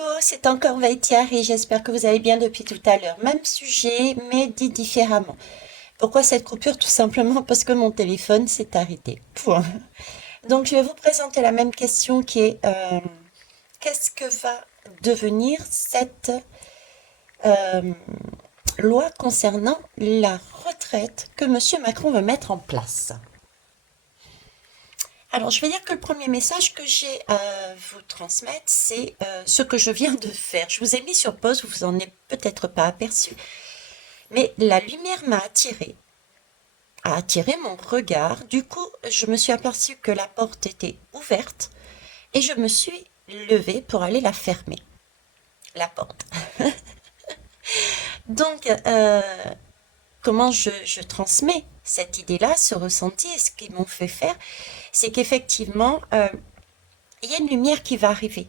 Coucou, c'est encore Vaitiar et j'espère que vous allez bien depuis tout à l'heure. Même sujet, mais dit différemment. Pourquoi cette coupure? Tout simplement parce que mon téléphone s'est arrêté. Point. Donc je vais vous présenter la même question qui est qu'est-ce que va devenir cette euh, loi concernant la retraite que Monsieur Macron veut mettre en place? Alors, je vais dire que le premier message que j'ai à vous transmettre, c'est ce que je viens de faire. Je vous ai mis sur pause, vous vous en êtes peut-être pas aperçu, mais la lumière m'a a attiré mon regard. Du coup, je me suis aperçue que la porte était ouverte et je me suis levée pour aller la fermer, la porte. Donc, comment je transmets cette idée-là, ce ressenti et ce qu'ils m'ont fait faire, c'est qu'effectivement, il y a une lumière qui va arriver.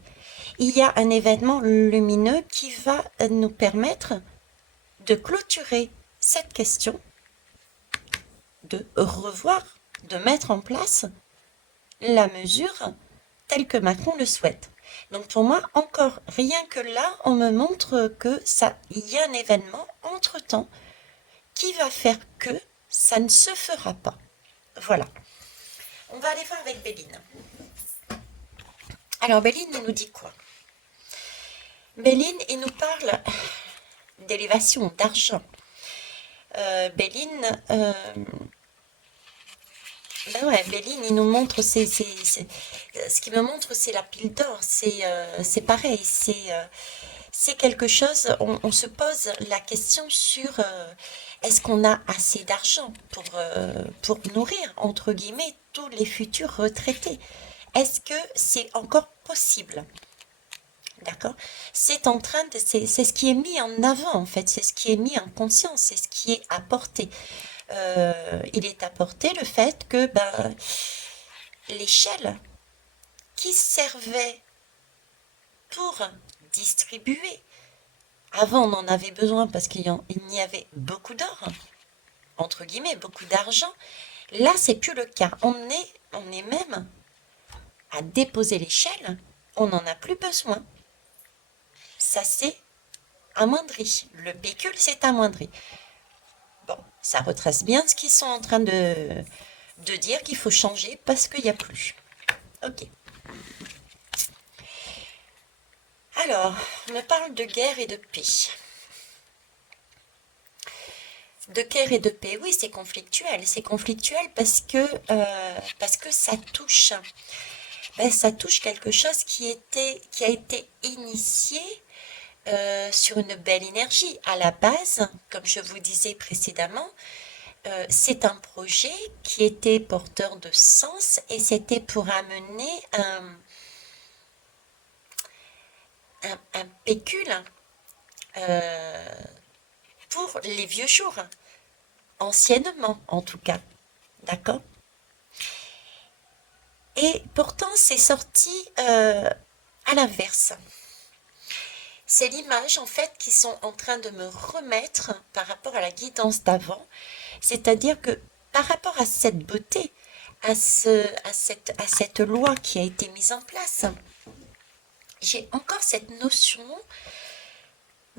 Il y a un événement lumineux qui va nous permettre de clôturer cette question, de revoir, de mettre en place la mesure telle que Macron le souhaite. Donc pour moi, encore rien que là, on me montre que ça, il y a un événement entre-temps qui va faire que ça ne se fera pas. Voilà. On va aller voir avec Béline. Alors Béline, il nous dit quoi? Béline, il nous parle d'élévation, d'argent. Béline, ben ouais, Béline, il nous montre, ce qu'il me montre, c'est la pile d'or. C'est pareil, c'est quelque chose. On se pose la question sur est-ce qu'on a assez d'argent pour nourrir entre guillemets tous les futurs retraités? Est-ce que c'est encore possible? D'accord? C'est ce qui est mis en avant en fait, c'est ce qui est mis en conscience, c'est ce qui est apporté. Il est apporté le fait que ben, l'échelle qui servait pour distribuer, avant on en avait besoin parce il y avait beaucoup d'or, entre guillemets, beaucoup d'argent. Là, c'est plus le cas. On est même à déposer l'échelle, on n'en a plus besoin. Ça s'est amoindri. Le pécule s'est amoindri. Bon, ça retrace bien ce qu'ils sont en train de dire qu'il faut changer parce qu'il n'y a plus. Ok. Alors, on me parle de guerre et de paix. De guerre et de paix, oui, c'est conflictuel. C'est conflictuel parce que ça touche, ben, ça touche quelque chose qui a été initié sur une belle énergie. À la base, comme je vous disais précédemment, c'est un projet qui était porteur de sens et c'était pour amener un pécule euh, pour les vieux jours, anciennement en tout cas. D'accord? Et pourtant, c'est sorti à l'inverse. C'est l'image en fait qui sont en train de me remettre par rapport à la guidance d'avant, c'est-à-dire que par rapport à cette beauté, à cette loi qui a été mise en place, j'ai encore cette notion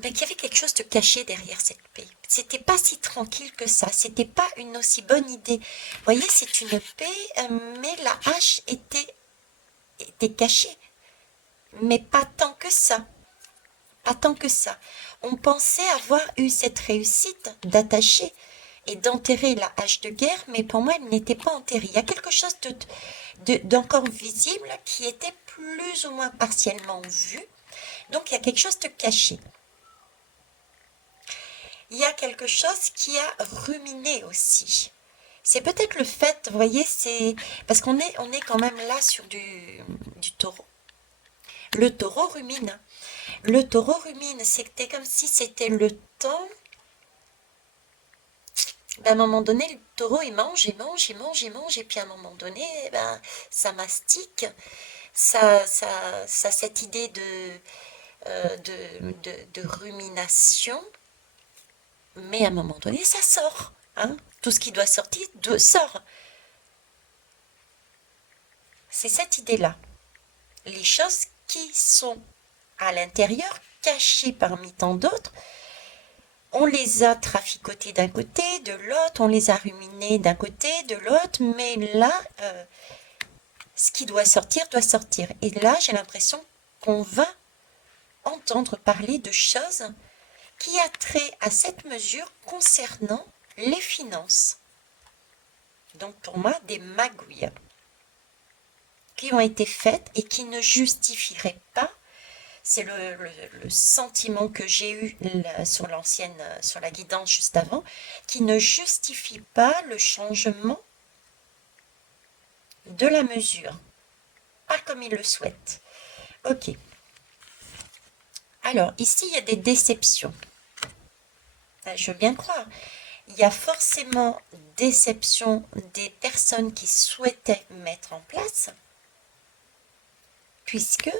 qu'il y avait quelque chose de caché derrière cette paix. C'était pas si tranquille que ça, c'était pas une aussi bonne idée. Vous voyez, c'est une paix, mais la hache était cachée. Mais pas tant que ça. Pas tant que ça. On pensait avoir eu cette réussite d'attacher et d'enterrer la hache de guerre, mais pour moi, elle n'était pas enterrée. Il y a quelque chose d'encore visible qui était plus ou moins partiellement vu. Donc, il y a quelque chose de caché. Il y a quelque chose qui a ruminé aussi. C'est peut-être le fait, vous voyez, c'est parce on est quand même là sur du taureau. Le taureau rumine. Le taureau rumine, c'était comme si c'était le temps. Ben, à un moment donné, le taureau, il mange, il mange, il mange, il mange, et puis à un moment donné, ben, ça mastique, ça cette idée de rumination, mais à un moment donné, ça sort. Hein. Tout ce qui doit sortir sort. C'est cette idée-là. Les choses qui sont à l'intérieur, cachés parmi tant d'autres. On les a traficotés d'un côté, de l'autre, on les a ruminés d'un côté, de l'autre, mais là, ce qui doit sortir doit sortir. Et là, j'ai l'impression qu'on va entendre parler de choses qui a trait à cette mesure concernant les finances. Donc pour moi, des magouilles qui ont été faites et qui ne justifieraient pas, c'est le sentiment que j'ai eu sur sur la guidance juste avant, qui ne justifie pas le changement de la mesure, pas comme il le souhaite. Ok. Alors ici, il y a des déceptions. Je veux bien croire. Il y a forcément déception des personnes qui souhaitaient mettre en place, puisque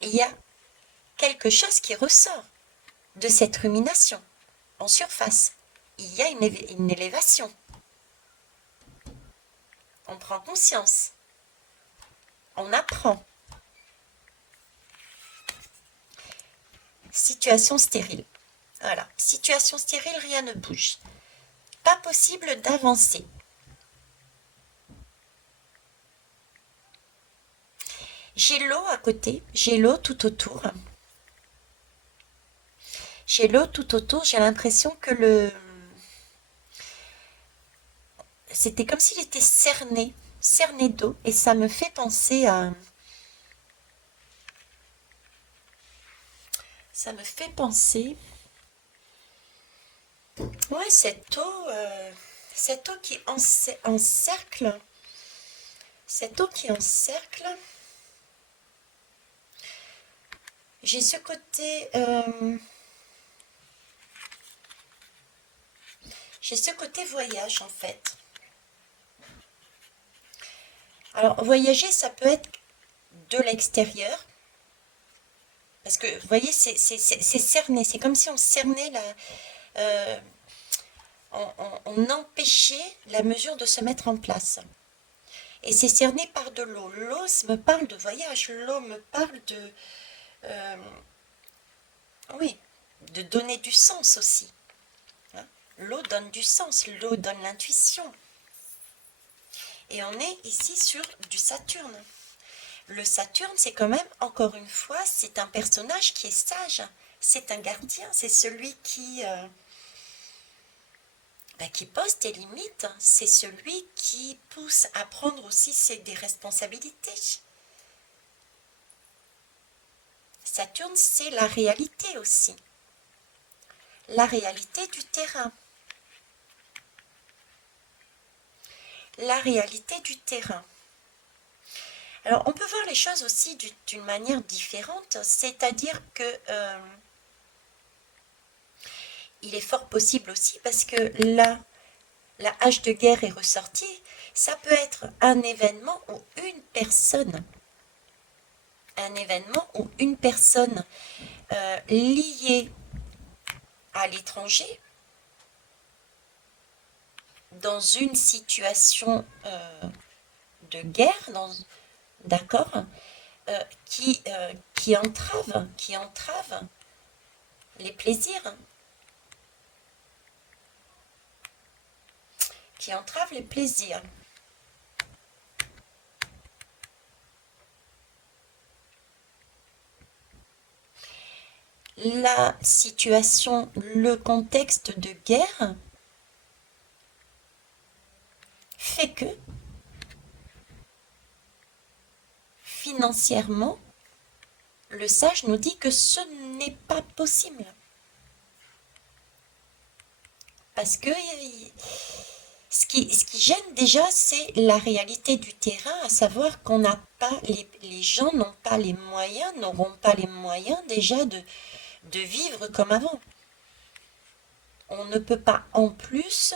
il y a quelque chose qui ressort de cette rumination en surface. Il y a une élévation. On prend conscience. On apprend. Situation stérile. Voilà. Situation stérile, rien ne bouge. Pas possible d'avancer. J'ai l'eau à côté, j'ai l'eau tout autour. J'ai l'eau tout autour, j'ai l'impression que c'était comme s'il était cerné d'eau, et ça me fait penser à... Ça me fait penser... Ouais, cette eau qui encercle... Cette eau qui encercle... J'ai ce côté... J'ai ce côté voyage, en fait. Alors, voyager, ça peut être de l'extérieur. Parce que, vous voyez, c'est cerné. C'est comme si on cernait on empêchait la mesure de se mettre en place. Et c'est cerné par de l'eau. L'eau me parle de voyage. L'eau me parle de... oui, de donner du sens aussi. Hein. L'eau donne du sens. L'eau donne l'intuition. Et on est ici sur du Saturne. Le Saturne, c'est quand même, encore une fois, c'est un personnage qui est sage. C'est un gardien. C'est celui qui pose des limites. C'est celui qui pousse à prendre aussi des responsabilités. Saturne, c'est la réalité aussi. La réalité du terrain. La réalité du terrain. Alors, on peut voir les choses aussi d'une manière différente, c'est-à-dire que il est fort possible aussi, parce que là, la hache de guerre est ressortie, ça peut être un événement où une personne liée à l'étranger, dans une situation de guerre, d'accord, qui entrave les plaisirs, La situation, le contexte de guerre fait que financièrement, le sage nous dit que ce n'est pas possible. Parce que ce qui gêne déjà, c'est la réalité du terrain, à savoir qu'on n'a pas, les gens n'ont pas les moyens, n'auront pas les moyens déjà de vivre comme avant. On ne peut pas en plus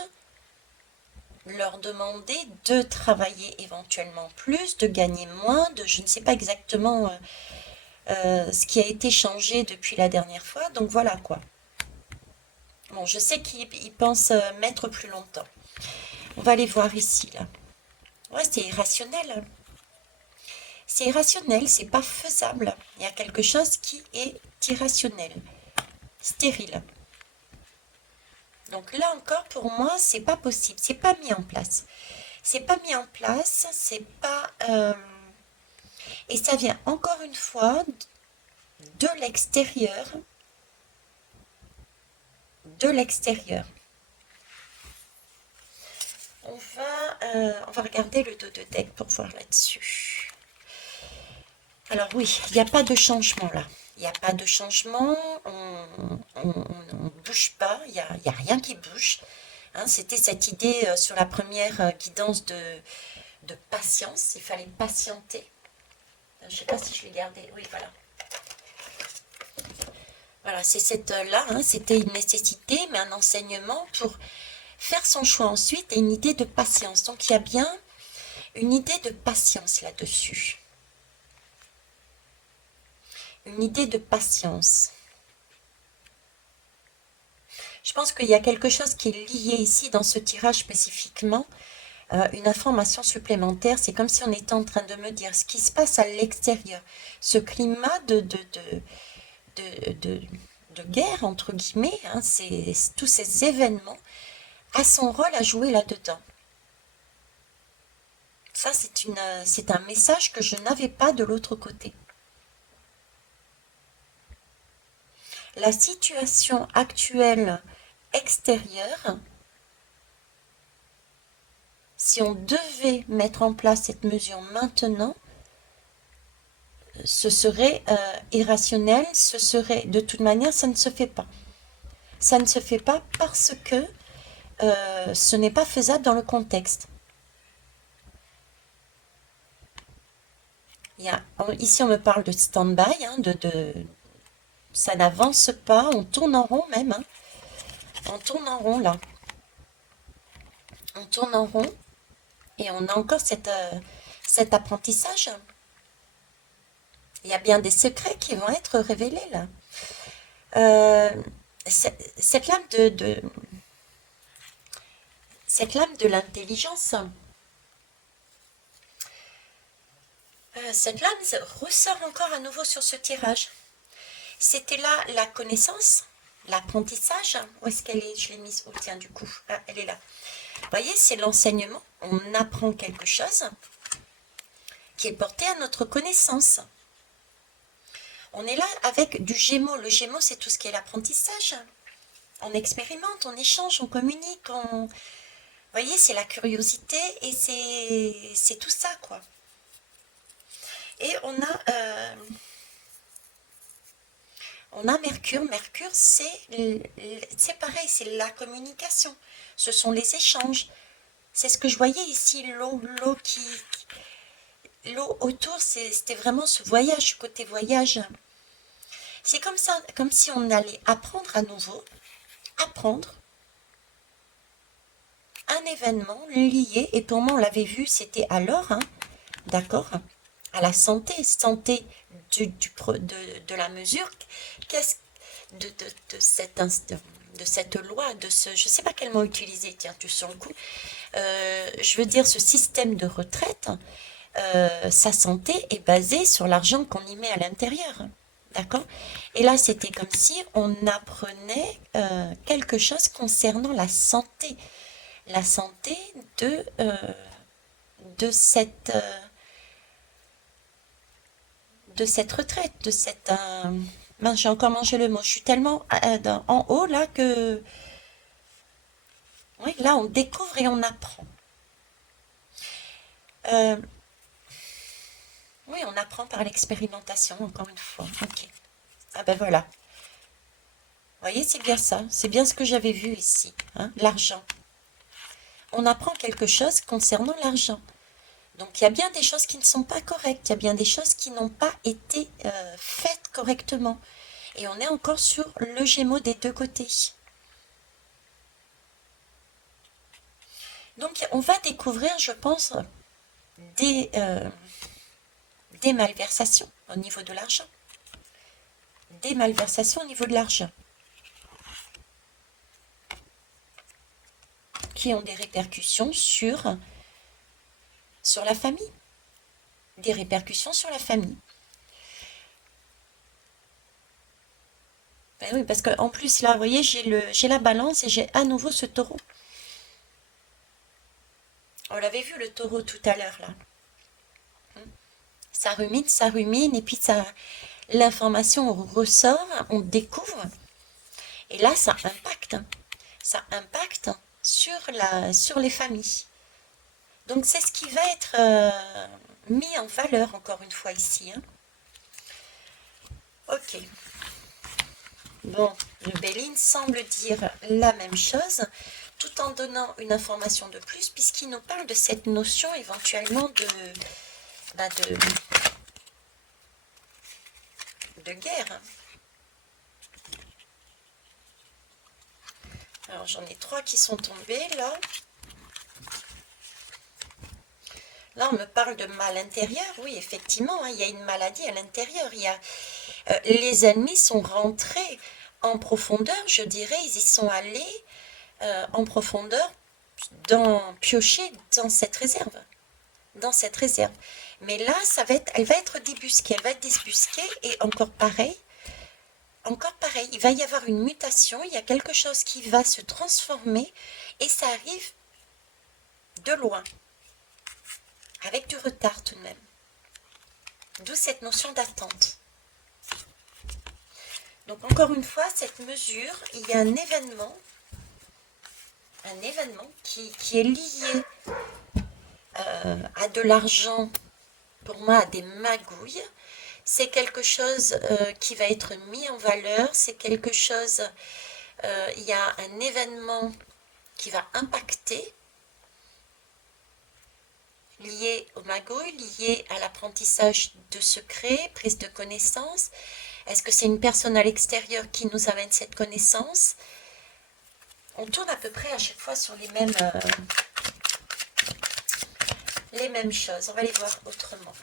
leur demander de travailler éventuellement plus, de gagner moins, je ne sais pas exactement ce qui a été changé depuis la dernière fois, donc voilà quoi. Bon, je sais qu'ils pensent mettre plus longtemps. On va les voir ici, là. Ouais, c'est irrationnel. C'est irrationnel, c'est pas faisable. Il y a quelque chose qui est irrationnel, stérile. Donc là encore, pour moi, c'est pas possible, c'est pas mis en place. C'est pas mis en place, c'est pas... et ça vient encore une fois de l'extérieur, de l'extérieur. On va regarder le dos de deck pour voir là-dessus. Alors oui, il n'y a pas de changement là. Il n'y a pas de changement, on bouge pas, il y a rien qui bouge. Hein, c'était cette idée sur la première guidance de patience, il fallait patienter. Je ne sais pas si je l'ai gardé, oui voilà. Voilà, c'est cette là, hein, c'était une nécessité, mais un enseignement pour faire son choix ensuite et une idée de patience. Donc il y a bien une idée de patience là-dessus. Une idée de patience. Je pense qu'il y a quelque chose qui est lié ici dans ce tirage spécifiquement, une information supplémentaire. C'est comme si on était en train de me dire ce qui se passe à l'extérieur, ce climat de, de guerre, entre guillemets, hein, tous ces événements, a son rôle à jouer là-dedans. Ça, c'est un message que je n'avais pas de l'autre côté. La situation actuelle extérieure, si on devait mettre en place cette mesure maintenant, ce serait irrationnel, ce serait, de toute manière, ça ne se fait pas. Ça ne se fait pas parce que ce n'est pas faisable dans le contexte. Ici, on me parle de stand-by, hein, ça n'avance pas, on tourne en rond même. Hein. On tourne en rond là. On tourne en rond et on a encore cet apprentissage. Il y a bien des secrets qui vont être révélés là. Cette lame cette lame de l'intelligence, cette lame ressort encore à nouveau sur ce tirage. C'était là la connaissance, l'apprentissage. Où est-ce qu'elle est? Je l'ai mise. Oh tiens, du coup, ah, elle est là. Vous voyez, c'est l'enseignement. On apprend quelque chose qui est porté à notre connaissance. On est là avec du Gémeaux. Le Gémeaux, c'est tout ce qui est l'apprentissage. On expérimente, on échange, on communique. Vous voyez, c'est la curiosité et c'est tout ça, quoi. Et on a Mercure. Mercure, c'est pareil, c'est la communication. Ce sont les échanges. C'est ce que je voyais ici, l'eau autour, c'était vraiment ce voyage, ce côté voyage. C'est comme ça, comme si on allait apprendre à nouveau, apprendre un événement lié, et pour moi on l'avait vu, c'était à l'or, hein, d'accord, à la santé de la mesure, qu'est-ce de cette loi, je ne sais pas quel mot utiliser, tiens, tu sur le coup, je veux dire ce système de retraite, sa santé est basée sur l'argent qu'on y met à l'intérieur. D'accord? Et là, c'était comme si on apprenait quelque chose concernant la santé. La santé de cette retraite, de cette... mince, j'ai encore mangé le mot. Je suis tellement en haut là que... Oui, là, on découvre et on apprend. Euh, oui, on apprend par l'expérimentation, encore une fois. Ok. Ah ben voilà. Vous voyez, c'est bien ça. C'est bien ce que j'avais vu ici. Hein, l'argent. On apprend quelque chose concernant l'argent. Donc il y a bien des choses qui ne sont pas correctes. Il y a bien des choses qui n'ont pas été faites correctement. Et on est encore sur le Gémeaux des deux côtés. Donc on va découvrir, je pense, des malversations au niveau de l'argent. Des malversations au niveau de l'argent. Qui ont des répercussions sur la famille. des répercussions sur la famille. Ben oui, parce qu'en plus, là, vous voyez, j'ai la balance et j'ai à nouveau ce taureau. On l'avait vu, le taureau, tout à l'heure, là. Ça rumine, et puis ça, l'information ressort, on découvre, et là, ça impacte. Ça impacte sur les familles. Donc, c'est ce qui va être mis en valeur, encore une fois, ici, hein. Ok. Bon, le Béline semble dire la même chose, tout en donnant une information de plus, puisqu'il nous parle de cette notion éventuellement bah, de guerre, hein. Alors j'en ai 3 qui sont tombés là. Là on me parle de mal intérieur, oui effectivement, hein, il y a une maladie à l'intérieur. Les ennemis sont rentrés en profondeur, je dirais, ils y sont allés en profondeur, piocher dans cette réserve. Dans cette réserve. Mais là, elle va être débusquée, et encore pareil, il va y avoir une mutation, il y a quelque chose qui va se transformer et ça arrive de loin, avec du retard tout de même. D'où cette notion d'attente. Donc encore une fois, cette mesure, il y a un événement qui est lié à de l'argent, pour moi, à des magouilles. C'est quelque chose qui va être mis en valeur, c'est quelque chose, il y a un événement qui va impacter, lié aux magouilles, lié à l'apprentissage de secrets, prise de connaissance. Est-ce que c'est une personne à l'extérieur qui nous amène cette connaissance? On tourne à peu près à chaque fois sur les mêmes choses. On va les voir autrement.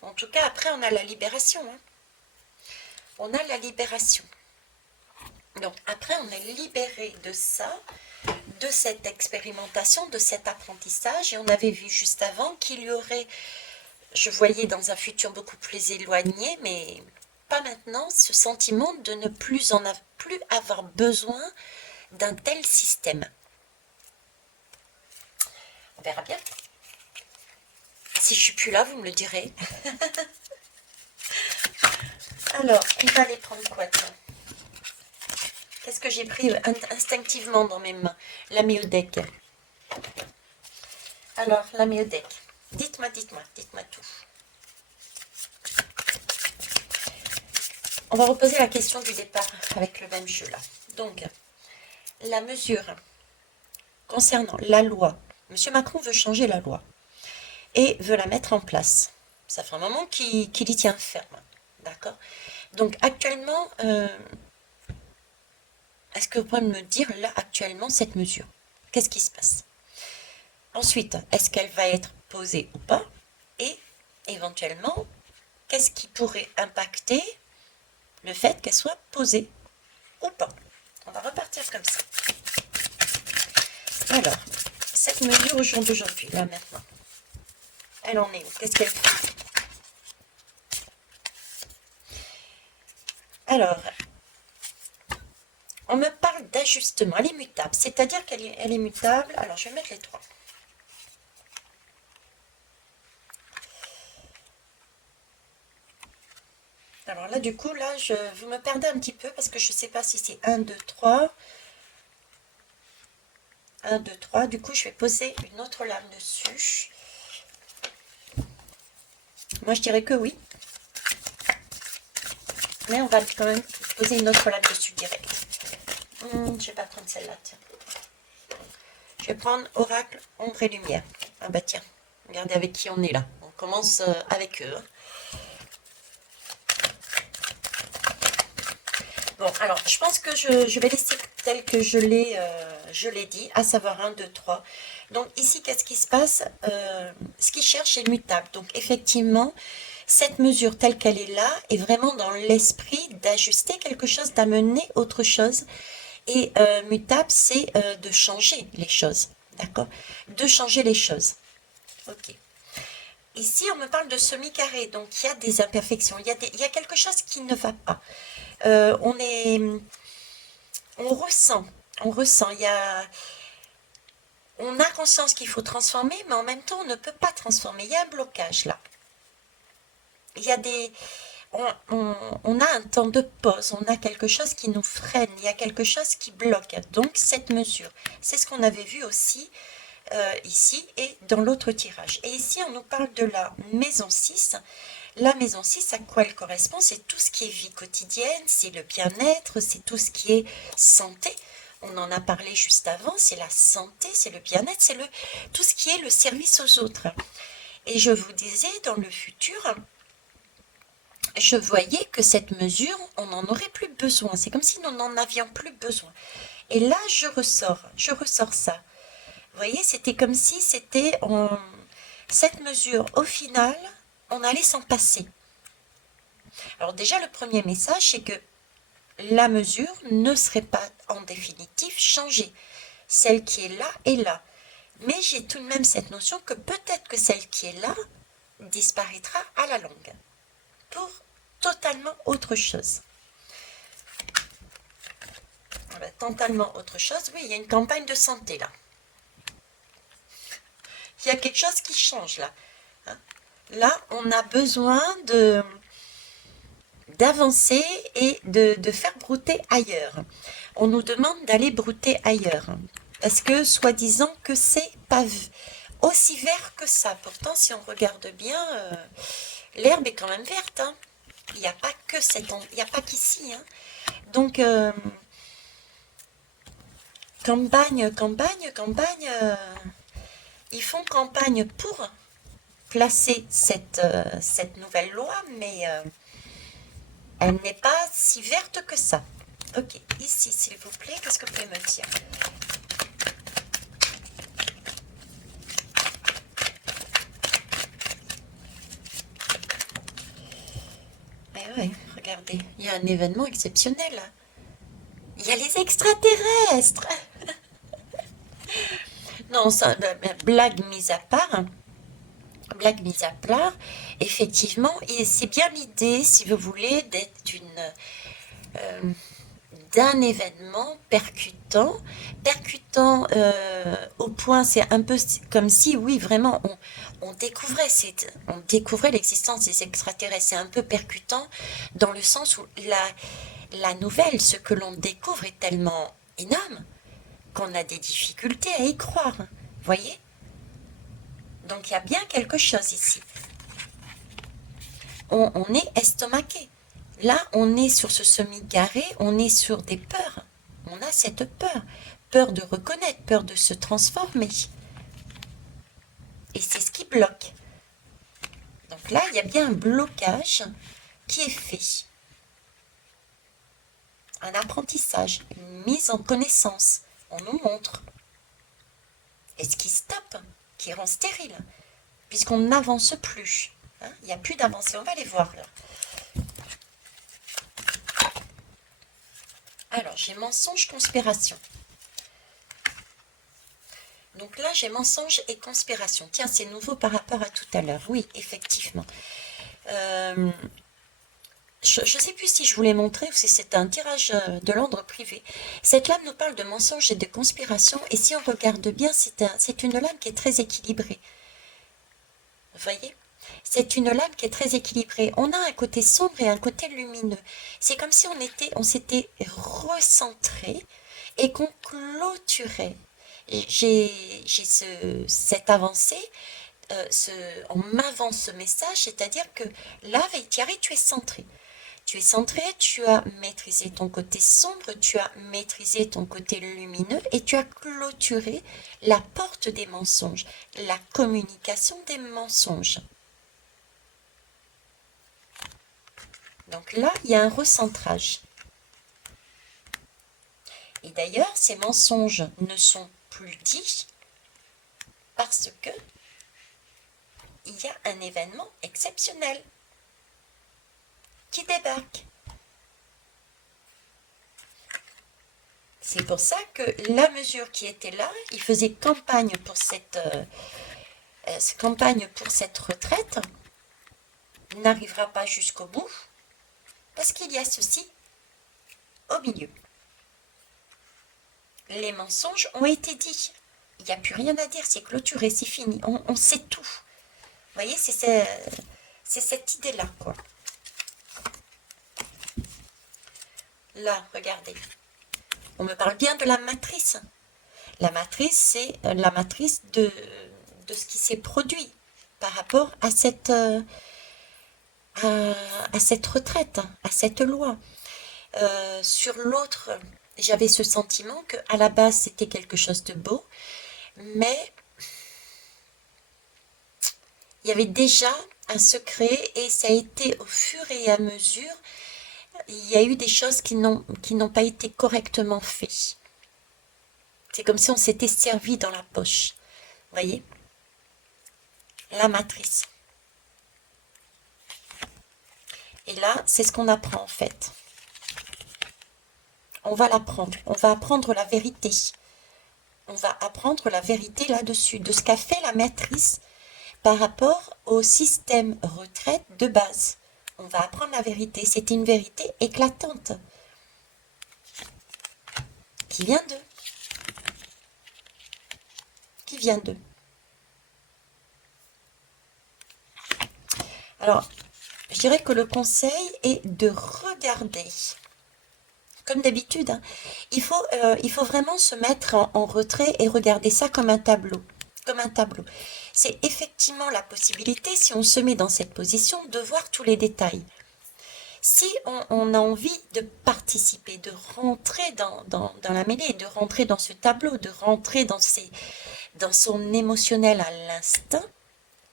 En tout cas, après, on a la libération, hein. On a la libération. Donc, après, on est libéré de ça, de cette expérimentation, de cet apprentissage. Et on avait vu juste avant qu'il y aurait, je voyais dans un futur beaucoup plus éloigné, mais pas maintenant, ce sentiment de ne plus avoir besoin d'un tel système. On verra bien. Si je suis plus là, vous me le direz. Alors, il va aller prendre quoi, tiens? Qu'est-ce que j'ai pris instinctivement dans mes mains? La méodec. Alors, la méodec. Dites-moi tout. On va reposer la question du départ avec le même jeu là. Donc, la mesure concernant la loi. Monsieur Macron veut changer la loi et veut la mettre en place. Ça fait un moment qu'il y tient ferme. D'accord? Donc, actuellement, est-ce que vous pouvez me dire là, actuellement, cette mesure? Qu'est-ce qui se passe? Ensuite, est-ce qu'elle va être posée ou pas? Et éventuellement, qu'est-ce qui pourrait impacter le fait qu'elle soit posée ou pas? On va repartir comme ça. Alors, cette mesure au jour d'aujourd'hui, là maintenant, elle en est où? Qu'est-ce qu'elle fait? Alors, on me parle d'ajustement, elle est mutable, c'est-à-dire qu'elle est mutable. Alors, je vais mettre les 3. Alors là, du coup, là, vous me perdez un petit peu parce que je ne sais pas si c'est 1, 2, 3. 1, 2, 3. Du coup, je vais poser une autre lame dessus. Moi, je dirais que oui. Mais on va quand même poser une autre lame dessus direct. Je ne vais pas prendre celle-là, tiens. Je vais prendre Oracle, Ombre et Lumière. Ah bah tiens, regardez avec qui on est là. On commence avec eux. Bon, alors, je pense que je vais laisser tel que je l'ai dit, à savoir 1, 2, 3. Donc ici, qu'est-ce qui se passe? Ce qu'il cherche est mutable. Donc effectivement, cette mesure telle qu'elle est là est vraiment dans l'esprit d'ajuster quelque chose, d'amener autre chose. Et mutable, c'est de changer les choses. D'accord? De changer les choses. Ok. Ici, on me parle de semi-carré, donc il y a des imperfections, il y a quelque chose qui ne va pas. On est, on ressent, on a conscience qu'il faut transformer, mais en même temps, on ne peut pas transformer. Il y a un blocage là. Il y a des, on a un temps de pause, on a quelque chose qui nous freine, il y a quelque chose qui bloque. Donc cette mesure, c'est ce qu'on avait vu aussi ici et dans l'autre tirage. Et ici, on nous parle de la maison 6. La maison 6, à quoi elle correspond? C'est tout ce qui est vie quotidienne, c'est le bien-être, c'est tout ce qui est santé. On en a parlé juste avant, c'est la santé, c'est le bien-être, c'est tout ce qui est le service aux autres. Et je vous disais, dans le futur, je voyais que cette mesure, on n'en aurait plus besoin. C'est comme si nous n'en avions plus besoin. Et là, je ressors ça. Vous voyez, c'était comme si c'était cette mesure, au final, on allait s'en passer. Alors déjà, le premier message, c'est que la mesure ne serait pas en définitive changée. Celle qui est là est là. Mais j'ai tout de même cette notion que peut-être que celle qui est là disparaîtra à la longue pour totalement autre chose. Totalement autre chose, oui, il y a une campagne de santé là. Il y a quelque chose qui change là. Là, on a besoin d'avancer et de faire brouter ailleurs. On nous demande d'aller brouter ailleurs. Parce que, soi-disant, que c'est pas aussi vert que ça. Pourtant, si on regarde bien, l'herbe est quand même verte. Hein. Il n'y a pas que il n'y a pas qu'ici. Hein. Donc, campagne, ils font campagne pour placer cette nouvelle loi, mais elle n'est pas si verte que ça. Ok, ici, s'il vous plaît, qu'est-ce que vous pouvez me dire? Mais ouais, regardez, il y a un événement exceptionnel. Il y a les extraterrestres. Non, ça, blague mise à part, effectivement, et c'est bien l'idée, si vous voulez, d'être euh, d'un événement percutant au point, c'est un peu comme si, oui, vraiment, on découvrait l'existence des extraterrestres. C'est un peu percutant dans le sens où la nouvelle, ce que l'on découvre est tellement énorme qu'on a des difficultés à y croire. Voyez? Donc il y a bien quelque chose ici. On est estomaqué. Là, on est sur ce semi-carré, on est sur des peurs. On a cette peur. Peur de reconnaître, peur de se transformer. Et c'est ce qui bloque. Donc là, il y a bien un blocage qui est fait. Un apprentissage, une mise en connaissance. On nous montre. Et ce qui stoppe, qui rend stérile, puisqu'on n'avance plus. Hein, il n'y a plus d'avancée. On va les voir là. Alors, j'ai mensonge, conspiration. Donc là, j'ai mensonge et conspiration. Tiens, c'est nouveau par rapport à tout à l'heure. Oui, effectivement. Je ne sais plus si je vous l'ai montré ou si c'est un tirage de l'ordre privé. Cette lame nous parle de mensonge et de conspiration. Et si on regarde bien, c'est une lame qui est très équilibrée. Vous voyez? C'est une lame qui est très équilibrée. On a un côté sombre et un côté lumineux. C'est comme si on s'était recentré et qu'on clôturait. J'ai cette avancée, on m'avance ce message, c'est-à-dire que là, Thierry, tu es centré. Tu es centré, tu as maîtrisé ton côté sombre, tu as maîtrisé ton côté lumineux et tu as clôturé la porte des mensonges, la communication des mensonges. Donc là, il y a un recentrage. Et d'ailleurs, ces mensonges ne sont plus dits parce que il y a un événement exceptionnel qui débarque. C'est pour ça que la mesure qui était là, il faisait campagne pour se campagne pour cette retraite n'arrivera pas jusqu'au bout parce qu'il y a ceci au milieu. Les mensonges ont été dits. Il n'y a plus rien à dire, c'est clôturé, c'est fini. On sait tout. Vous voyez, c'est cette idée-là, quoi. Là, regardez. On me parle bien de la matrice. La matrice, c'est la matrice de ce qui s'est produit par rapport à cette retraite, à cette loi. Sur l'autre, j'avais ce sentiment qu'à la base, c'était quelque chose de beau, mais il y avait déjà un secret et ça a été au fur et à mesure, il y a eu des choses qui n'ont pas été correctement faites. C'est comme si on s'était servi dans la poche. Vous voyez? La matrice. Et là, c'est ce qu'on apprend en fait. On va l'apprendre. On va apprendre la vérité. On va apprendre la vérité là-dessus, de ce qu'a fait la matrice par rapport au système retraite de base. On va apprendre la vérité. C'est une vérité éclatante qui vient d'eux. Alors, je dirais que le conseil est de regarder, comme d'habitude, hein, il faut vraiment se mettre en retrait et regarder ça comme un tableau. C'est effectivement la possibilité, si on se met dans cette position, de voir tous les détails. Si on a envie de participer, de rentrer dans la mêlée, de rentrer dans ce tableau, de rentrer dans son émotionnel à l'instinct,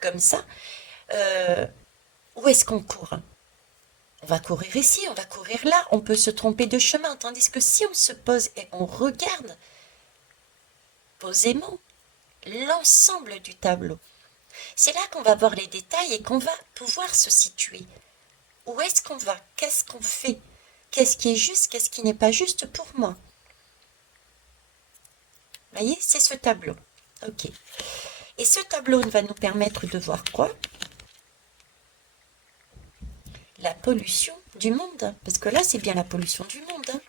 comme ça, où est-ce qu'on court? On va courir ici, on va courir là, on peut se tromper de chemin, tandis que si on se pose et on regarde posément l'ensemble du tableau, c'est là qu'on va voir les détails et qu'on va pouvoir se situer. Où est-ce qu'on va? Qu'est-ce qu'on fait? Qu'est-ce qui est juste? Qu'est-ce qui n'est pas juste pour moi? Vous voyez, c'est ce tableau. Ok. Et ce tableau va nous permettre de voir quoi? La pollution du monde. Parce que là, c'est bien la pollution du monde. Hein.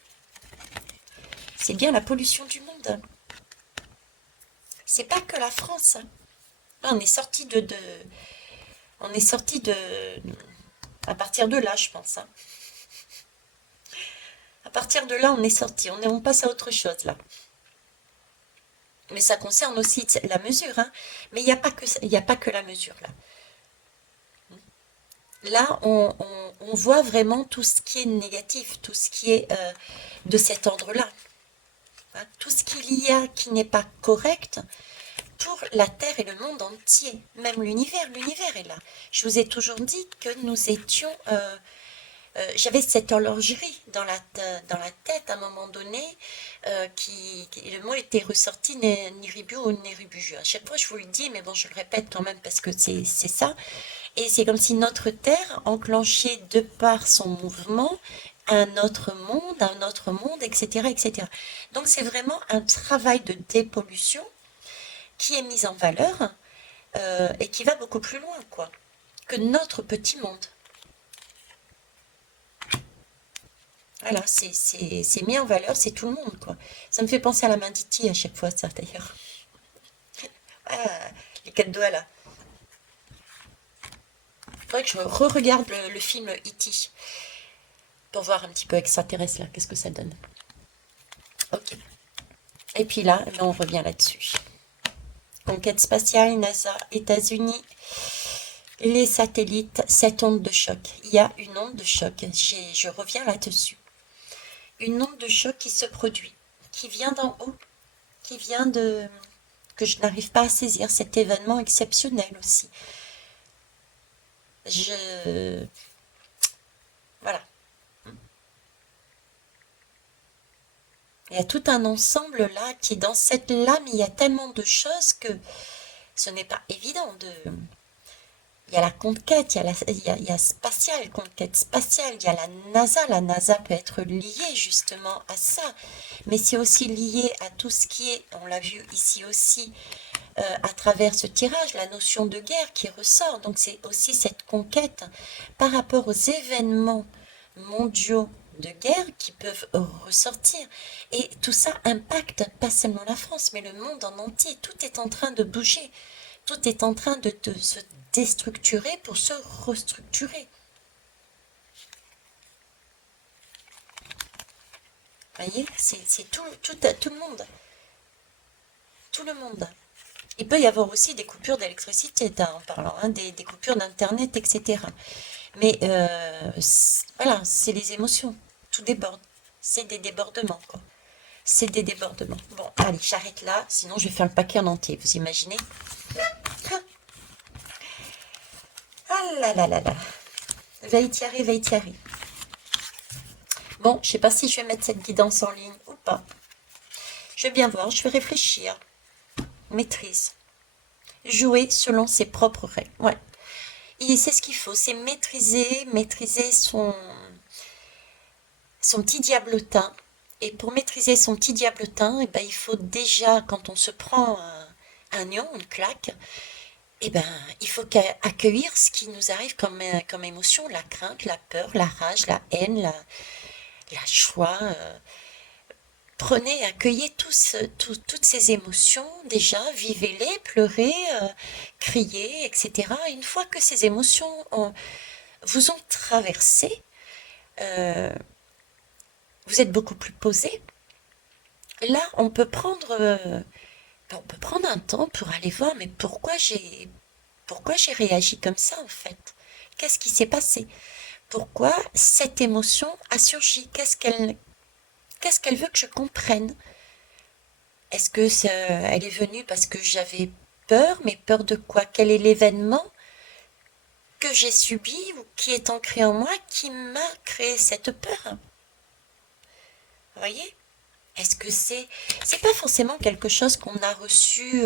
C'est bien la pollution du monde. C'est pas que la France. Hein. Là, on est sorti on est sorti de... À partir de là, je pense. Hein. À partir de là, on est sorti. On passe à autre chose, là. Mais ça concerne aussi la mesure. Hein. Mais il n'y a pas que la mesure, là. Là, on voit vraiment tout ce qui est négatif, tout ce qui est de cet ordre-là. Hein. Tout ce qu'il y a qui n'est pas correct pour la Terre et le monde entier. Même l'univers est là. Je vous ai toujours dit que nous étions... j'avais cette horlogerie dans la tête à un moment donné, le mot était ressorti Niribu ou Niribuju. À chaque fois, je vous le dis, mais bon, je le répète quand même parce que c'est ça. Et c'est comme si notre Terre enclenchait de par son mouvement un autre monde, etc., etc. Donc, c'est vraiment un travail de dépollution qui est mis en valeur et qui va beaucoup plus loin, quoi, que notre petit monde. Voilà, c'est mis en valeur, c'est tout le monde, quoi. Ça me fait penser à la main d'E.T. à chaque fois, ça, d'ailleurs. Ah, les quatre doigts, là. Il faudrait que je re-regarde le film E.T. pour voir un petit peu extraterrestre, là, qu'est-ce que ça donne. Ok. Et puis là, on revient là-dessus. Conquête spatiale, NASA, États-Unis, les satellites, cette onde de choc. Il y a une onde de choc, je reviens là-dessus. Une onde de choc qui se produit, qui vient d'en haut, qui vient de... que je n'arrive pas à saisir, cet événement exceptionnel aussi. Voilà. Il y a tout un ensemble là qui, dans cette lame, il y a tellement de choses que ce n'est pas évident de... Il y a la conquête, il y a spatiale, conquête spatiale, il y a la NASA. La NASA peut être liée justement à ça. Mais c'est aussi lié à tout ce qui est, on l'a vu ici aussi, à travers ce tirage, la notion de guerre qui ressort. Donc c'est aussi cette conquête par rapport aux événements mondiaux de guerre qui peuvent ressortir. Et tout ça impacte pas seulement la France, mais le monde en entier. Tout est en train de bouger. Tout est en train de se déstructurer pour se restructurer. Vous voyez, c'est tout le monde. Tout le monde. Il peut y avoir aussi des coupures d'électricité, en parlant, hein, des coupures d'internet, etc. Mais voilà, c'est les émotions. Tout déborde. C'est des débordements, quoi. C'est des débordements. Bon, allez, j'arrête là, sinon je vais faire le paquet en entier, vous imaginez? Ah là là là là. Veille Thierry. Bon, je sais pas si je vais mettre cette guidance en ligne ou pas. Je vais bien voir, je vais réfléchir. Maîtrise. Jouer selon ses propres règles. Ouais. Et c'est ce qu'il faut, c'est maîtriser son petit diablotin. Et pour maîtriser son petit diablotin, eh ben, il faut déjà, quand on se prend un lion, une claque, eh ben, il faut accueillir ce qui nous arrive comme émotion, la crainte, la peur, la rage, la haine, la joie. Prenez, accueillez toutes ces émotions, déjà, vivez-les, pleurez, criez, etc. Une fois que ces émotions vous ont traversé, euh, vous êtes beaucoup plus posé. Là, on peut prendre un temps pour aller voir, mais pourquoi j'ai réagi comme ça, en fait? Qu'est-ce qui s'est passé? Pourquoi cette émotion a surgi? Qu'est-ce qu'elle veut que je comprenne? Est-ce que elle est venue parce que j'avais peur, mais peur de quoi? Quel est l'événement que j'ai subi ou qui est ancré en moi qui m'a créé cette peur? Vous voyez? Est-ce que c'est pas forcément quelque chose qu'on a reçu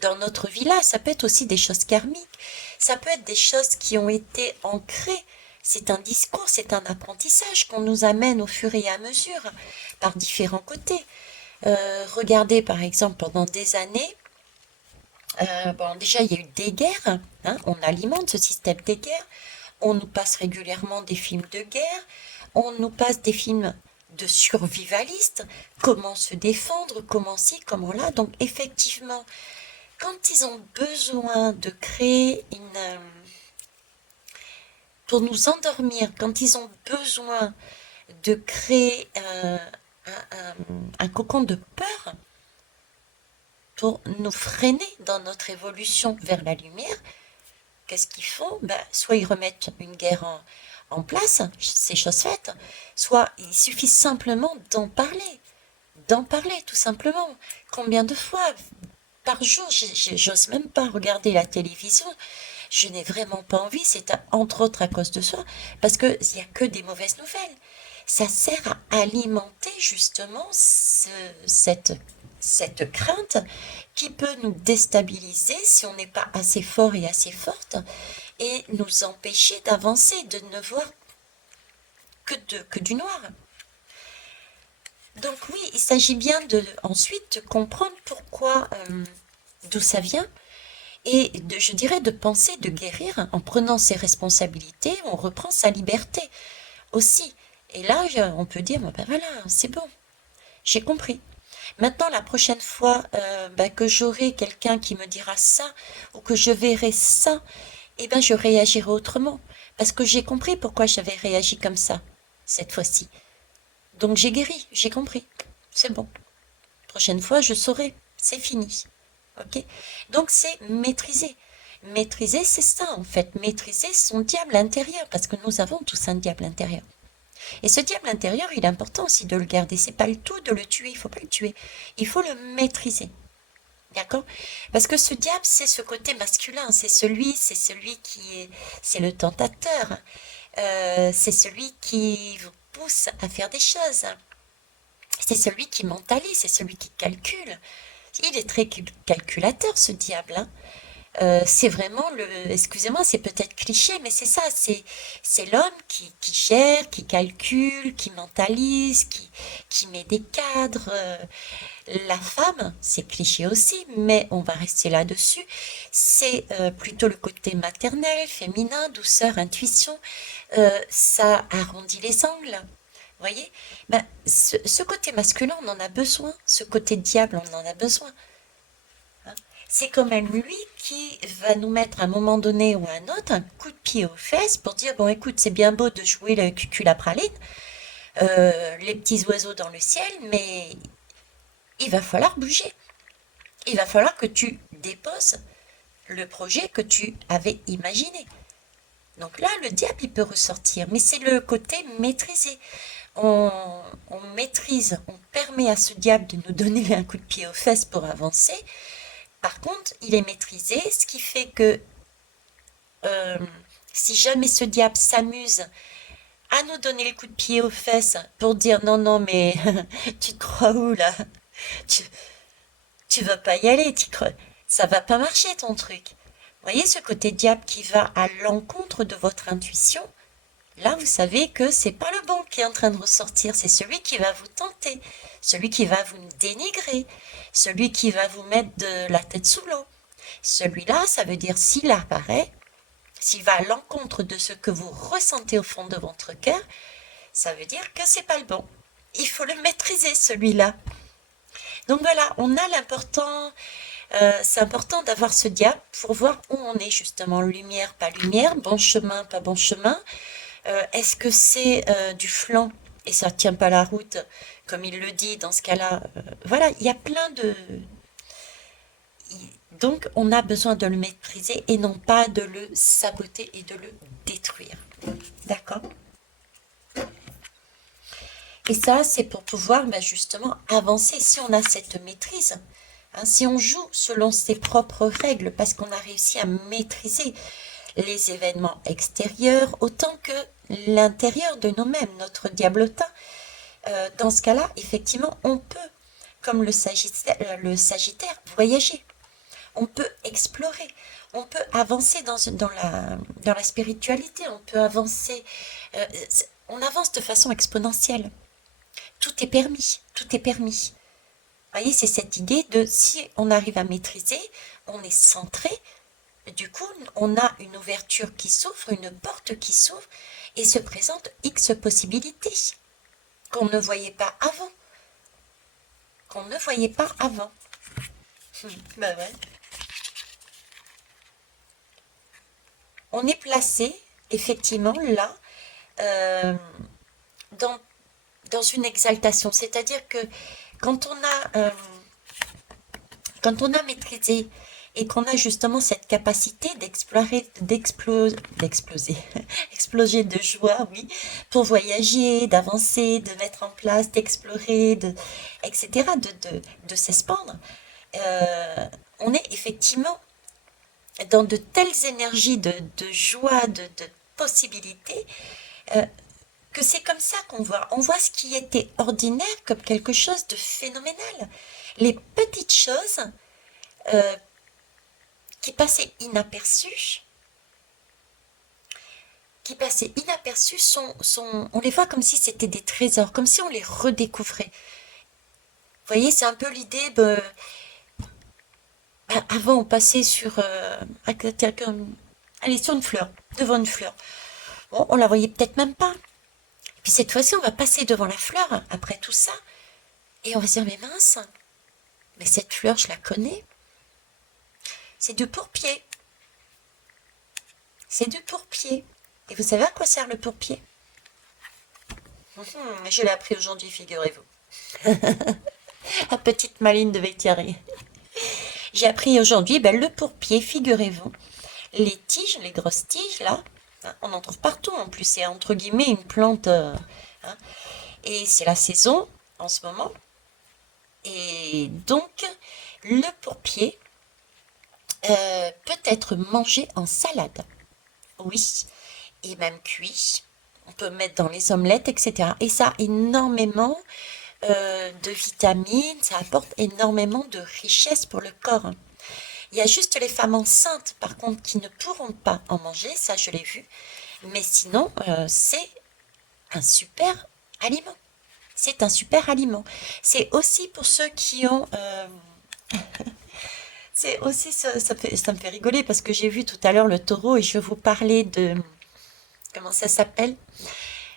dans notre vie là, ça peut être aussi des choses karmiques, ça peut être des choses qui ont été ancrées. C'est un discours, c'est un apprentissage qu'on nous amène au fur et à mesure par différents côtés. Regardez par exemple pendant des années, bon déjà il y a eu des guerres, hein, on alimente ce système des guerres, on nous passe régulièrement des films de guerre, on nous passe des films de survivalistes, comment se défendre, comment ci, comment là. Donc effectivement, quand ils ont besoin de créer pour nous endormir, quand ils ont besoin de créer un cocon de peur pour nous freiner dans notre évolution vers la lumière, qu'est-ce qu'ils font? Ben, soit ils remettent une guerre en place, c'est chose faite, soit il suffit simplement d'en parler tout simplement. Combien de fois par jour, j'ose même pas regarder la télévision, je n'ai vraiment pas envie, c'est entre autres à cause de ça, parce qu'il n'y a que des mauvaises nouvelles. Ça sert à alimenter justement cette crainte qui peut nous déstabiliser si on n'est pas assez fort et assez forte et nous empêcher d'avancer, de ne voir que du noir. Donc oui, il s'agit bien ensuite de comprendre pourquoi, d'où ça vient, et je dirais de penser, de guérir en prenant ses responsabilités, on reprend sa liberté aussi. Et là, on peut dire, bon, ben voilà, c'est bon, j'ai compris. Maintenant, la prochaine fois ben, que j'aurai quelqu'un qui me dira ça, ou que je verrai ça, eh ben je réagirai autrement. Parce que j'ai compris pourquoi j'avais réagi comme ça, cette fois-ci. Donc j'ai guéri, j'ai compris. C'est bon. Prochaine fois, je saurai. C'est fini. Ok? Donc c'est maîtriser. Maîtriser, c'est ça en fait. Maîtriser son diable intérieur. Parce que nous avons tous un diable intérieur. Et ce diable intérieur, il est important aussi de le garder. C'est pas le tout de le tuer. Il faut pas le tuer. Il faut le maîtriser. D'accord? Parce que ce diable, c'est ce côté masculin. C'est celui qui est. C'est le tentateur. C'est celui qui vous pousse à faire des choses. C'est celui qui mentalise, c'est celui qui calcule. Il est très calculateur, ce diable. Hein. C'est vraiment excusez-moi, c'est peut-être cliché, mais c'est ça, c'est l'homme qui gère, qui calcule, qui mentalise, qui met des cadres. La femme, c'est cliché aussi, mais on va rester là-dessus. C'est plutôt le côté maternel, féminin, douceur, intuition. Ça arrondit les angles. Vous voyez? Ben, ce côté masculin, on en a besoin. Ce côté diable, on en a besoin. Hein. C'est quand même lui qui va nous mettre à un moment donné ou à un autre un coup de pied aux fesses pour dire, bon écoute, c'est bien beau de jouer le cucul à praline, les petits oiseaux dans le ciel, mais il va falloir bouger. Il va falloir que tu déposes le projet que tu avais imaginé. Donc là, le diable, il peut ressortir, mais c'est le côté maîtrisé. On, on maîtrise, on permet à ce diable de nous donner un coup de pied aux fesses pour avancer. Par contre, il est maîtrisé, ce qui fait que euh, si jamais ce diable s'amuse à nous donner le coup de pied aux fesses pour dire non, non, mais tu te crois où là? Tu, tu vas pas y aller, ça va pas marcher ton truc. Vous voyez ce côté diable qui va à l'encontre de votre intuition? Là, vous savez que c'est pas le bon qui est en train de ressortir, c'est celui qui va vous tenter, celui qui va vous dénigrer, celui qui va vous mettre de la tête sous l'eau. Celui-là, ça veut dire s'il apparaît, s'il va à l'encontre de ce que vous ressentez au fond de votre cœur, ça veut dire que c'est pas le bon. Il faut le maîtriser, celui-là. Donc voilà, on a l'important, c'est important d'avoir ce diable pour voir où on est justement, lumière, pas lumière, bon chemin, pas bon chemin. Est-ce que c'est du flanc et ça tient pas la route, comme il le dit dans ce cas-là? Voilà, il y a plein de... Donc on a besoin de le maîtriser et non pas de le saboter et de le détruire. D'accord? Et ça, c'est pour pouvoir justement avancer si on a cette maîtrise. Hein, si on joue selon ses propres règles, parce qu'on a réussi à maîtriser les événements extérieurs autant que l'intérieur de nous-mêmes, notre diablotin, dans ce cas-là, effectivement, on peut, comme le Sagittaire, voyager. On peut explorer. On peut avancer dans la spiritualité. On peut avancer. euh, on avance de façon exponentielle. Tout est permis. Tout est permis. Vous voyez, c'est cette idée de si on arrive à maîtriser, on est centré, du coup, on a une ouverture qui s'ouvre, une porte qui s'ouvre, et se présente X possibilités qu'on ne voyait pas avant. Qu'on ne voyait pas avant. Bah ouais. On est placé, effectivement, là, euh, dans, dans une exaltation. C'est-à-dire que quand on quand on a maîtrisé et qu'on a justement cette capacité d'explorer, d'exploser, exploser de joie, oui, pour voyager, d'avancer, de mettre en place, d'explorer, etc., de s'expandre, euh, on est effectivement dans de telles énergies de joie, de possibilités, euh, que c'est comme ça qu'on voit. On voit ce qui était ordinaire comme quelque chose de phénoménal. Les petites choses euh, qui passaient inaperçues, on les voit comme si c'était des trésors, comme si on les redécouvrait. Vous voyez, c'est un peu l'idée, avant on passait allez, sur une fleur, devant une fleur. Bon, on la voyait peut-être même pas. Puis cette fois-ci, on va passer devant la fleur, après tout ça, et on va se dire, mais mince, mais cette fleur, je la connais. C'est du pourpier. C'est du pourpier. Et vous savez à quoi sert le pourpier? Je l'ai appris aujourd'hui, figurez-vous. La petite Maline de Vétiari. J'ai appris aujourd'hui, le pourpier, figurez-vous. Les tiges, les grosses tiges, là, hein, on en trouve partout en plus. C'est entre guillemets une plante. Hein, et c'est la saison en ce moment. Et donc, le pourpier peut être mangé en salade. Oui, et même cuit. On peut mettre dans les omelettes, etc. Et ça a énormément de vitamines, ça apporte énormément de richesse pour le corps. Il y a juste les femmes enceintes, par contre, qui ne pourront pas en manger, ça je l'ai vu. Mais sinon, c'est un super aliment. C'est un super aliment. C'est aussi pour ceux qui ont... c'est aussi, ça me fait rigoler parce que j'ai vu tout à l'heure le taureau et je vous parlais de... Comment ça s'appelle?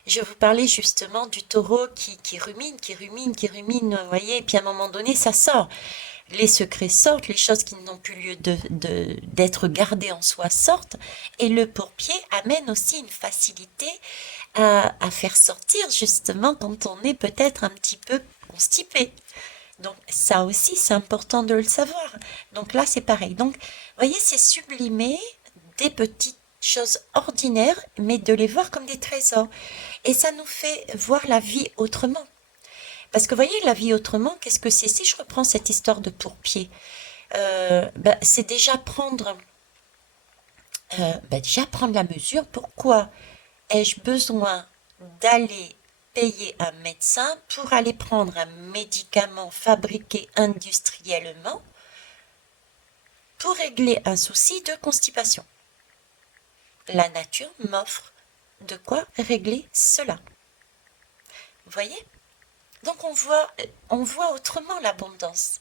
Je vous parlais justement du taureau qui rumine, qui rumine, qui rumine, vous voyez, et puis à un moment donné, ça sort. Les secrets sortent, les choses qui n'ont plus lieu d'être gardées en soi sortent, et le pourpier amène aussi une facilité à faire sortir justement quand on est peut-être un petit peu constipé. Donc ça aussi, c'est important de le savoir. Donc là, c'est pareil. Donc, vous voyez, c'est sublimer des petites choses ordinaires, mais de les voir comme des trésors. Et ça nous fait voir la vie autrement. Parce que vous voyez, la vie autrement, qu'est-ce que c'est? Si je reprends cette histoire de pourpier, c'est déjà prendre la mesure. Pourquoi ai-je besoin d'aller payer un médecin pour aller prendre un médicament fabriqué industriellement pour régler un souci de constipation? La nature m'offre de quoi régler cela. Vous voyez? Donc on voit autrement l'abondance.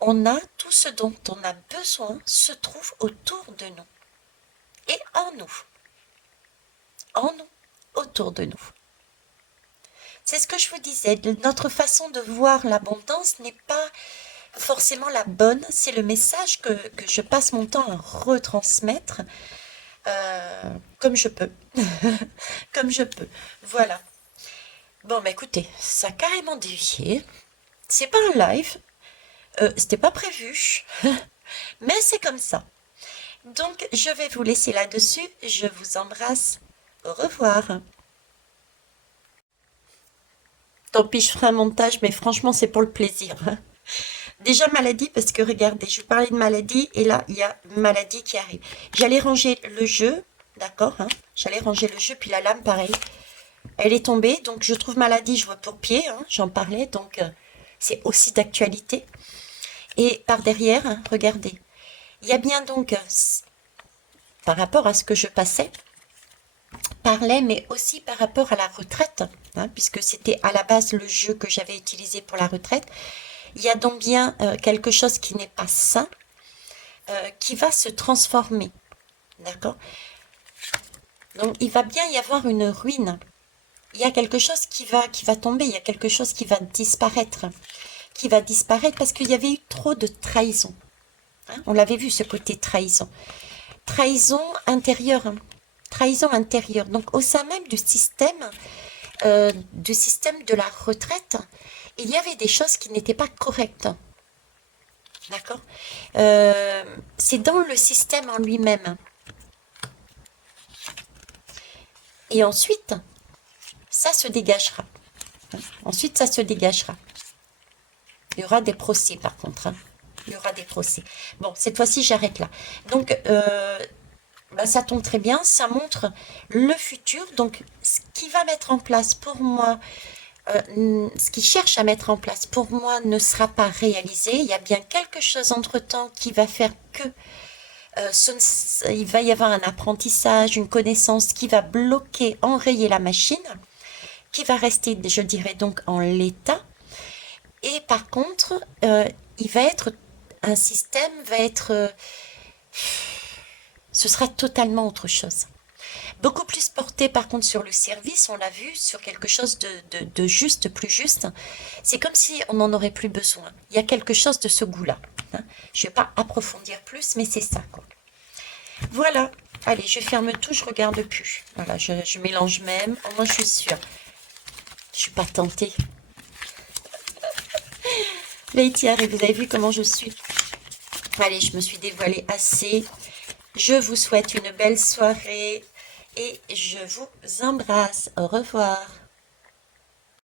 On a tout ce dont on a besoin se trouve autour de nous et en nous, autour de nous. C'est ce que je vous disais, notre façon de voir l'abondance n'est pas forcément la bonne, c'est le message que je passe mon temps à retransmettre comme je peux. Comme je peux. Voilà. Bon, bah écoutez, ça a carrément dévié. C'est pas un live, c'était pas prévu, mais c'est comme ça. Donc, je vais vous laisser là-dessus. Je vous embrasse. Au revoir. Tant pis, je ferai un montage, mais franchement, c'est pour le plaisir. Déjà maladie, parce que regardez, je vous parlais de maladie, et là, il y a maladie qui arrive. J'allais ranger le jeu, d'accord, hein, j'allais ranger le jeu, puis la lame, pareil. Elle est tombée, donc je trouve maladie, je vois pour pied, hein, j'en parlais, donc c'est aussi d'actualité. Et par derrière, hein, regardez, il y a bien donc, par rapport à ce que je passais, parlait, mais aussi par rapport à la retraite, hein, puisque c'était à la base le jeu que j'avais utilisé pour la retraite. Il y a donc bien quelque chose qui n'est pas sain, qui va se transformer, d'accord? Donc il va bien y avoir une ruine. Il y a quelque chose qui va tomber, il y a quelque chose qui va disparaître parce qu'il y avait eu trop de trahison. Hein, on l'avait vu, ce côté trahison. Trahison intérieure. Hein, trahison intérieure. Donc au sein même du système de la retraite, il y avait des choses qui n'étaient pas correctes. D'accord? C'est dans le système en lui-même. Et ensuite, ça se dégagera. Ensuite, ça se dégagera. Il y aura des procès, par contre. Hein. Il y aura des procès. Bon, cette fois-ci, j'arrête là. Donc, ça tombe très bien. Ça montre le futur. Donc, ce qui va mettre en place pour moi, ce qu'il cherche à mettre en place pour moi ne sera pas réalisé. Il y a bien quelque chose entre-temps qui va faire que il va y avoir un apprentissage, une connaissance qui va bloquer, enrayer la machine, qui va rester, je dirais donc, en l'état. Et par contre, un système va être, ce sera totalement autre chose. Beaucoup plus porté par contre sur le service, on l'a vu, sur quelque chose de juste, plus juste. C'est comme si on n'en aurait plus besoin. Il y a quelque chose de ce goût-là. Hein. Je ne vais pas approfondir plus, mais c'est ça, quoi. Voilà. Allez, je ferme tout, je regarde plus. Voilà, je mélange même. Au moins, je suis sûre. Je suis pas tentée. Laetitia, et vous avez vu comment je suis. Allez, je me suis dévoilée assez. Je vous souhaite une belle soirée et je vous embrasse. Au revoir.